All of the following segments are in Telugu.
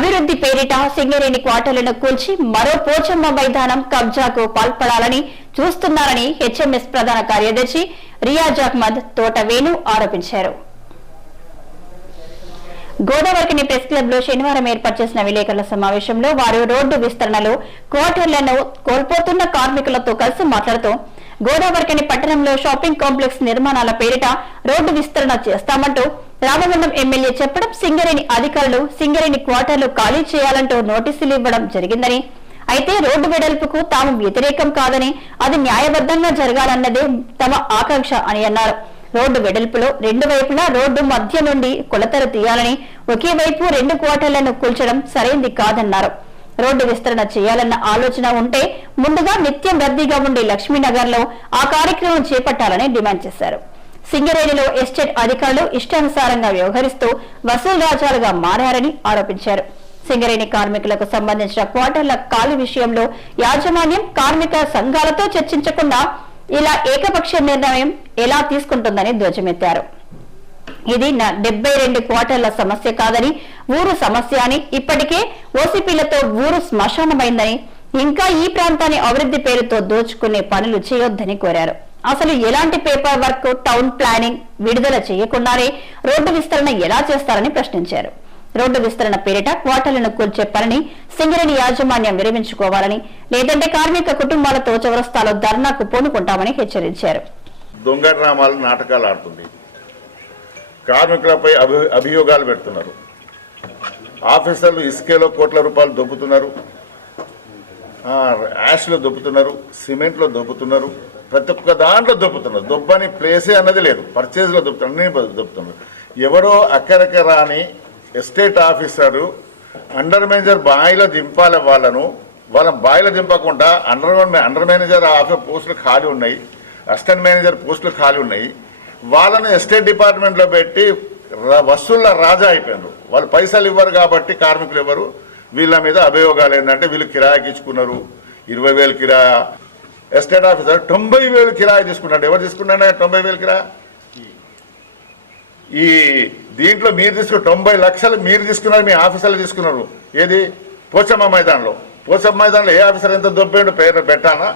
అభివృద్ధి పేరిట సింగరేణి క్వార్టర్లను కూల్చి మరో పోచమ్మ మైదానం కబ్జాకు పాల్పడాలని చూస్తున్నారని హెచ్ఎంఎస్ ప్రధాన కార్యదర్శి రియాజ్ అహ్మద్ తోటవేణు ఆరోపించారు. గోదావరికని ప్రెస్ క్లబ్లో శనివారం ఏర్పాటు చేసిన విలేకరుల సమావేశంలో వారు రోడ్డు విస్తరణలో క్వార్టర్లను కోల్పోతున్న కార్మికులతో కలిసి మాట్లాడుతూ గోదావరికని పట్టణంలో షాపింగ్ కాంప్లెక్స్ నిర్మాణాల పేరిట రోడ్డు విస్తరణ చేస్తామంటూ రామగుండం ఎమ్మెల్యే చెప్పడం సింగరేణి అధికారులు సింగరేణి క్వార్టర్లు ఖాళీ చేయాలంటూ నోటీసులు ఇవ్వడం జరిగిందని. అయితే రోడ్డు వెడల్పుకు తాము వ్యతిరేకం కాదని అది న్యాయబద్ధంగా జరగాలన్నదే తమ ఆకాంక్ష అని అన్నారు. రోడ్డు వెడల్పులో రెండు వైపులా రోడ్డు మధ్య నుండి కొలతలు తీయాలని ఒకే వైపు రెండు క్వార్టర్లను కూల్చడం సరైంది కాదన్నారు. రోడ్డు విస్తరణ చేయాలన్న ఆలోచన ఉంటే ముందుగా నిత్యం రద్దీగా ఉండే లక్ష్మీనగర్లో ఆ కార్యక్రమం చేపట్టాలని డిమాండ్ చేశారు. సింగరేణిలో ఎస్టేట్ అధికారులు ఇష్టానుసారంగా వ్యవహరిస్తూ వసూలు రాజాలుగా మారారని ఆరోపించారు. సింగరేణి కార్మికులకు సంబంధించిన క్వార్టర్ల ఖాళీ విషయంలో యాజమాన్యం కార్మిక సంఘాలతో చర్చించకుండా ఇలా ఏకపక్ష నిర్ణయం ఎలా తీసుకుంటుందని ధ్వజమెత్తారు. ఇది నా డెబ్బై రెండు క్వార్టర్ల సమస్య కాదని ఊరు సమస్య అని ఇప్పటికే ఓసీపీలతో ఊరు శ్మశానమైందని ఇంకా ఈ ప్రాంతాన్ని అభివృద్ధి పేరుతో దోచుకునే పనులు చేయొద్దని కోరారు. అసలు ఎలాంటి పేపర్ వర్క్ టౌన్ ప్లానింగ్ విడుదల చేయకుండానే రోడ్డు విస్తరణ ఎలా చేస్తారని ప్రశ్నించారు. రోడ్డు విస్తరణ పేరిట క్వార్టర్లను కూల్చే పనిని సింగరేణి యాజమాన్యం విరమించుకోవాలని లేదంటే కార్మిక కుటుంబాలతో చౌరస్తాలో ధర్నాకు పూనుకుంటామని హెచ్చరించారు. దొంగ డ్రామాలు నాటకాలు ఆడుతుంది. కార్మికులపై అభి అభియోగాలు పెడుతున్నారు. ఆఫీసర్లు ఇసుకేలో కోట్ల రూపాయలు దొబ్బుతున్నారు. యాష్లో దొబ్బుతున్నారు. సిమెంట్లో దొబ్బుతున్నారు. ప్రతి ఒక్క దాంట్లో దొబ్బుతున్నారు. దొబ్బని ప్లేసే అన్నది లేదు. పర్చేజ్లో దొబ్బుతున్నారు. అన్ని దొబ్బుతున్నారు. ఎవరో అక్కడక్క రాని ఎస్టేట్ ఆఫీసరు అండర్ మేనేజర్ బాయిలో దింపాలి వాళ్ళను. వాళ్ళ బాయిలో దింపకుండా అండర్ అండర్ మేనేజర్ ఆఫీస్ పోస్టులు ఖాళీ ఉన్నాయి. అసిస్టెంట్ మేనేజర్ పోస్టులు ఖాళీ ఉన్నాయి. వాళ్ళను ఎస్టేట్ డిపార్ట్మెంట్లో పెట్టి వసూళ్ళ రాజా అయిపోయారు వాళ్ళు పైసలు ఇవ్వరు కాబట్టి కార్మికులు ఇవ్వరు వీళ్ళ మీద అభియోగాలు ఏంటంటే వీళ్ళు కిరాయికి ఇచ్చుకున్నారు. ఇరవై వేలు కిరాయా ఎస్టేట్ ఆఫీసర్ తొంభై వేలు కిరాయి తీసుకున్నాడు. ఎవరు తీసుకున్నాడు? తొంభై వేలు కిరా? ఈ దీంట్లో మీరు తీసుకున్న తొంభై లక్షలు మీరు తీసుకున్నారు మీ ఆఫీసర్లు తీసుకున్నారు. ఏది? పోచమ్మ మైదానంలో. పోచమ్మ మైదానంలో ఏ ఆఫీసర్ ఎంత దొబ్బేండు పేరు పెట్టానా?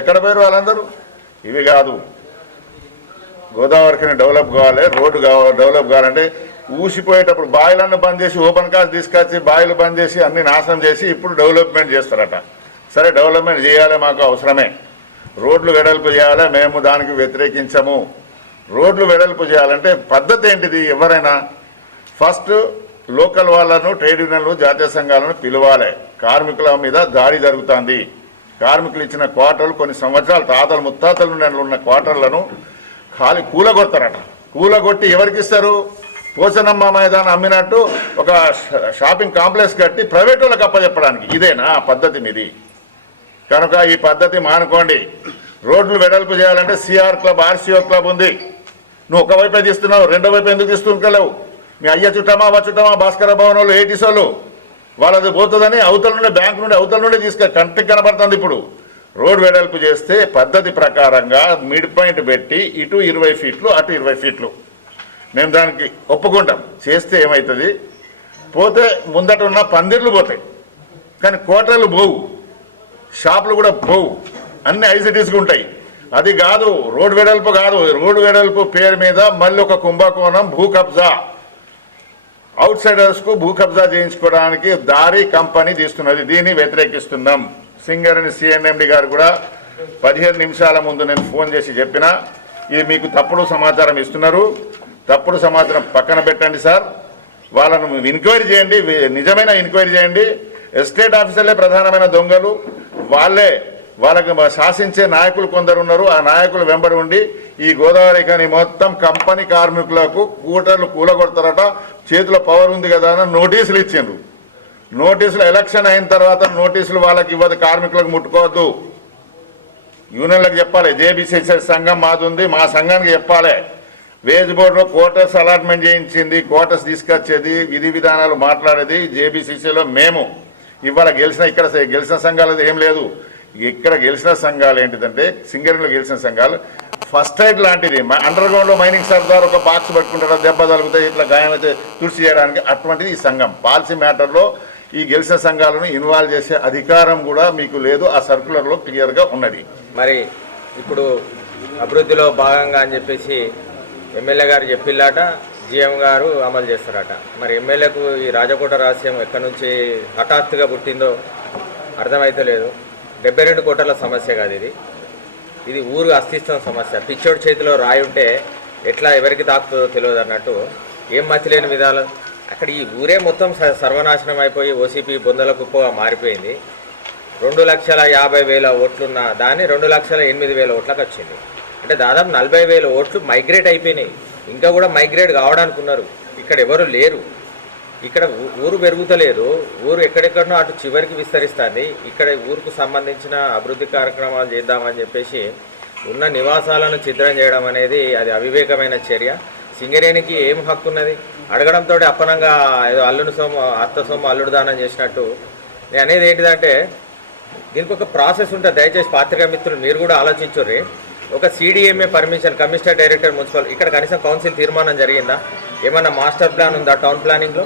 ఎక్కడ పోయారు వాళ్ళందరూ? ఇవి కాదు. గోదావరికి డెవలప్ కావాలి రోడ్డు కావాలి డెవలప్ కావాలంటే ఊసిపోయేటప్పుడు బాయిలను బంద్ చేసి ఓపెన్ కాస్ట్ తీసుకొచ్చి బాయిలు బంద్ చేసి అన్ని నాశనం చేసి ఇప్పుడు డెవలప్మెంట్ చేస్తారట. సరే డెవలప్మెంట్ చేయాలి మాకు అవసరమే. రోడ్లు వెడల్పు చేయాలి? మేము దానికి వ్యతిరేకించము. రోడ్లు వెడల్పు చేయాలంటే పద్ధతి ఏంటిది? ఎవరైనా ఫస్ట్ లోకల్ వాళ్ళను ట్రేడ్ యూనియన్లు జాతీయ సంఘాలను పిలవాలి. కార్మికుల మీద దాడి జరుగుతుంది. కార్మికులు ఇచ్చిన క్వార్టర్లు కొన్ని సంవత్సరాలు తాతలు ముత్తాతల నుండి ఉన్న క్వార్టర్లను ఖాళీ కూలగొడతారట. కూలగొట్టి ఎవరికి ఇస్తారు? పోచనమ్మ మైదానం అమ్మినట్టు ఒక షాపింగ్ కాంప్లెక్స్ కట్టి ప్రైవేట్ వాళ్ళకి అప్పచెప్పడానికి. ఇదేనా పద్ధతి మీది? కనుక ఈ పద్ధతి మానుకోండి. రోడ్లు వెడల్పు చేయాలంటే సిఆర్ క్లబ్ ఆర్సీఓ క్లబ్ ఉంది. నువ్వు ఒక వైపే తీస్తున్నావు రెండో వైపు ఎందుకు తీసుకుంటలేవు మీ అయ్య చుట్టమా అవ్వ చుట్టమా భాస్కర భవనంలో వాళ్ళు ఏటీస్ వాళ్ళు? వాళ్ళది పోతుందని అవతల నుండి బ్యాంక్ నుండి అవతల నుండి తీసుకు కంటికి కనబడుతుంది ఇప్పుడు. రోడ్ వెడల్పు చేస్తే పద్ధతి ప్రకారంగా మిడ్ పాయింట్ పెట్టి ఇటు ఇరవై ఫీట్లు అటు ఇరవై ఫీట్లు. మేము దానికి ఒప్పుకుంటాం. చేస్తే ఏమవుతుంది పోతే ముందట ఉన్న పందిర్లు పోతాయి. కానీ కోటలు పోవు. షాపులు కూడా పోవు. అన్ని ఐసిటీస్గా ఉంటాయి. అది కాదు రోడ్ వెడల్పు కాదు. రోడ్ వెడల్పు పేరు మీద మళ్ళీ ఒక కుంభకోణం భూ కబ్జా. అవుట్ సైడర్స్కు భూ కబ్జా చేయించుకోవడానికి దారి కంపెనీ తీస్తున్నది. దీన్ని వ్యతిరేకిస్తున్నాం. సింగరేణి సిఎన్ఎండి గారు కూడా పదిహేను నిమిషాల ముందు నేను ఫోన్ చేసి చెప్పిన. ఇది మీకు తప్పుడు సమాచారం ఇస్తున్నారు. తప్పుడు సమాచారం పక్కన పెట్టండి సార్. వాళ్ళను ఎంక్వైరీ చేయండి. నిజమైన ఎంక్వైరీ చేయండి. ఎస్టేట్ ఆఫీసర్లే ప్రధానమైన దొంగలు. వాళ్ళే వాళ్ళకి శాసించే నాయకులు కొందరు ఉన్నారు ఆ నాయకులు వెంబడి ఉండి ఈ గోదావరి కానీ మొత్తం కంపెనీ కార్మికులకు కూటర్లు కూలగొడతారట. చేతిలో పవర్ ఉంది కదా అని నోటీసులు ఇచ్చిండ్రు. నోటీసులు ఎలక్షన్ అయిన తర్వాత నోటీసులు వాళ్ళకి ఇవ్వదు కార్మికులకు ముట్టుకోవద్దు. యూనియన్లకు చెప్పాలి జేబీసీసీ సంఘం మాది ఉంది మా సంఘానికి చెప్పాలి. వేజ్ బోర్డులో క్వార్టర్స్ అలాట్మెంట్ చేయించింది క్వార్టర్స్ తీసుకొచ్చేది విధి విధానాలు మాట్లాడేది జేబీసీసీలో మేము. ఇవాళ గెలిచిన ఇక్కడ గెలిచిన సంఘాలు ఏం లేదు. ఇక్కడ గెలిచిన సంఘాలు ఏంటిదంటే సింగరేణిలో గెలిచిన సంఘాలు. ఫస్ట్ ఎయిడ్ లాంటిది. అండర్ గ్రౌండ్లో మైనింగ్ ద్వారా ఒక బాక్స్ పెట్టుకుంటారు దెబ్బ తలుగుతాయి ఇట్లా గాయం అయితే తుడిచి చేయడానికి అటువంటిది ఈ సంఘం. పాలసీ మ్యాటర్లో ఈ గెలిచిన సంఘాలను ఇన్వాల్వ్ చేసే అధికారం కూడా మీకు లేదు. ఆ సర్కులర్లో క్లియర్గా ఉన్నది. మరి ఇప్పుడు అభివృద్ధిలో భాగంగా అని చెప్పేసి ఎమ్మెల్యే గారు చెప్పిల్లాట జిఎం గారు అమలు చేస్తారట. మరి ఎమ్మెల్యేకు ఈ రాజకోట రహస్యం ఎక్కడి నుంచి హఠాత్తుగా పుట్టిందో అర్థమైతే లేదు. డెబ్బై రెండు కోట్ల సమస్య కాదు ఇది. ఇది ఊరు అస్తిత్వం సమస్య. పిచ్చోడి చేతిలో రాయి ఉంటే ఎట్లా ఎవరికి తాకుతుందో తెలియదు అన్నట్టు ఏం మతి లేని విధాలు. అక్కడ ఈ ఊరే మొత్తం సర్వనాశనం అయిపోయి ఓసీపీ బొందల కుప్పగా మారిపోయింది. రెండు లక్షల యాభై వేల ఓట్లున్న దాన్ని రెండు లక్షల ఎనిమిది వేల ఓట్లకు వచ్చింది. అంటే దాదాపు నలభై వేల ఓట్లు మైగ్రేట్ అయిపోయినాయి. ఇంకా కూడా మైగ్రేట్ కావడానికి ఉన్నారు ఇక్కడ ఎవరు లేరు. ఇక్కడ ఊ- ఊరు పెరుగుతలేదు. ఊరు ఎక్కడెక్కడనో అటు చివరికి విస్తరిస్తుంది. ఇక్కడ ఊరుకు సంబంధించిన అభివృద్ధి కార్యక్రమాలు చేద్దామని చెప్పేసి ఉన్న నివాసాలను చిత్రం చేయడం అనేది అది అవివేకమైన చర్య. సింగరేణికి ఏం హక్కు ఉన్నది అడగడంతో అప్పనంగా ఏదో అల్లుని సొమ్ము అత్త సొమ్ము అల్లుడు దానం చేసినట్టు. నేను అనేది ఏంటిదంటే దీనికి ఒక ప్రాసెస్ ఉంటుంది. దయచేసి పాత్రికా మిత్రులు మీరు కూడా ఆలోచించుర్రి. ఒక CDMA permission commissioner director municipal ఇక్కడ కనీసం కౌన్సిల్ తీర్మానం జరిగిందా? ఏమన్నా మాస్టర్ ప్లాన్ ఉందా టౌన్ ప్లానింగ్లో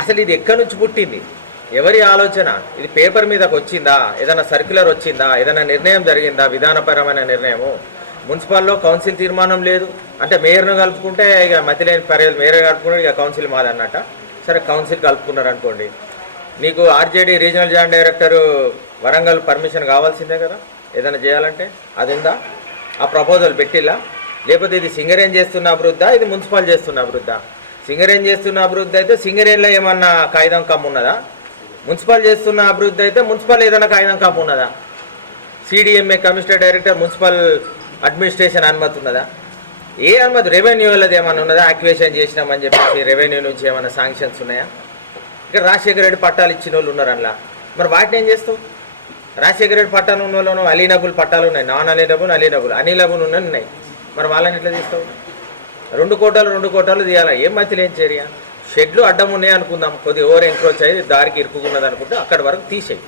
అసలు ఇది ఎక్కడి నుంచి పుట్టింది? ఎవరి ఆలోచన? ఇది పేపర్ మీదకి వచ్చిందా? ఏదైనా సర్క్యులర్ వచ్చిందా? ఏదైనా నిర్ణయం జరిగిందా? విధానపరమైన నిర్ణయము? మున్సిపల్లో కౌన్సిల్ తీర్మానం లేదు. అంటే మేయర్ను కలుపుకుంటే ఇక మతిలేని పర్యాలు మేయర్ కలుపుకుంటే ఇక కౌన్సిల్ మాది అన్నట్ట సరే కౌన్సిల్ కలుపుకున్నారు అనుకోండి. నీకు RJD regional joint director Warangal permission కావాల్సిందే కదా? ఏదైనా చేయాలంటే? అది ఉందా ఆ ప్రపోజల్ పెట్టిలా? లేకపోతే ఇది సింగరేం చేస్తున్న అభివృద్ధా? ఇది మున్సిపల్ చేస్తున్న అభివృద్ధా? సింగరేం చేస్తున్న అభివృద్ధి అయితే సింగరేన్లో ఏమన్నా కాగితం కమ్ము ఉన్నదా? మున్సిపల్ చేస్తున్న అభివృద్ధి అయితే మున్సిపల్ ఏదైనా కాగితం కమ్ము ఉన్నదా? CDMA commissioner director municipal administration అనుమతి ఉన్నదా? ఏ అనుమతి? రెవెన్యూ వాళ్ళది ఏమైనా ఉన్నదా? యాక్టివేషన్ చేసినామని చెప్పేసి రెవెన్యూ నుంచి ఏమైనా శాంక్షన్స్ ఉన్నాయా? ఇక్కడ రాజశేఖర రెడ్డి పట్టాలు ఇచ్చిన వాళ్ళు ఉన్నారు అందులో మరి వాటిని ఏం చేస్తావు? రాజశేఖర రెడ్డి పట్టాలు ఉన్న వాళ్ళు అలీనబుల్ పట్టాలు ఉన్నాయి. నాన్ అలీనబుల్ అలీనబుల్. అనిలబుల్ ఉన్నాయి ఉన్నాయి. మరి వాళ్ళని ఎట్లా తీస్తావు? రెండు కోటాలు రెండు కోటాలు తీయాలా? ఏం మధ్యలో ఏం చర్య? షెడ్లు అడ్డం ఉన్నాయి అనుకుందాం. కొద్ది ఓవర్ ఎంక్రోచ్ అయ్యి దారికి ఇరుక్కున్నది అనుకుంటే అక్కడి వరకు తీసేయి.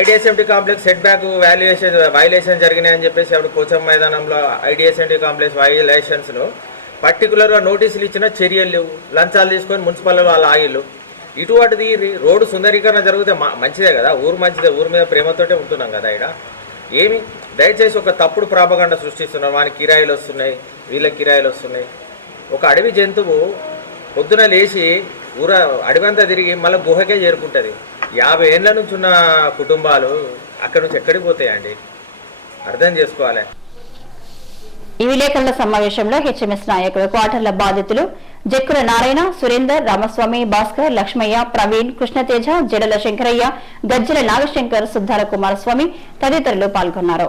IDSMT complex set back valuation violation జరిగినాయని చెప్పేసి అప్పుడు కోచం మైదానంలో ఐడిఎస్ఎంటీ కాంప్లెక్స్ వైలేషన్స్లో పర్టికులర్గా నోటీసులు ఇచ్చిన చర్యలు లేవు. లంచాలు తీసుకొని మున్సిపల్ వాళ్ళు ఆగిళ్ళు. ఇటువంటిది రోడ్డు సుందరీకరణ జరిగితే మంచిదే కదా? ఊరు మంచిదే ఊరు మీద ప్రేమతోటే ఉంటున్నాం కదా ఇక్కడ ఏమి? దయచేసి ఒక తప్పుడు ప్రాపగండ సృష్టిస్తున్నారు వానికి కిరాయిలు వస్తున్నాయి వీళ్ళకి కిరాయిలు వస్తున్నాయి. ఒక అడవి జంతువు పొద్దున లేచి ఊర అడవంతా తిరిగి మళ్ళీ గుహకే చేరుకుంటుంది. యాభై ఏళ్ళ నుంచి ఉన్న కుటుంబాలు అక్కడి నుంచి ఎక్కడికి పోతాయండి? అర్థం చేసుకోవాలి. ఈ విలేకరుల సమావేశంలో హెచ్ఎంఎస్ నాయకులు క్వార్టర్ల బాధితులు జక్కుల నారాయణ సురేందర్ రామస్వామి భాస్కర్ లక్ష్మయ్య ప్రవీణ్ కృష్ణతేజ జడల శంకరయ్య గజ్జల నాగశంకర్ సుద్దాల కుమారస్వామి తదితరులు పాల్గొన్నారు.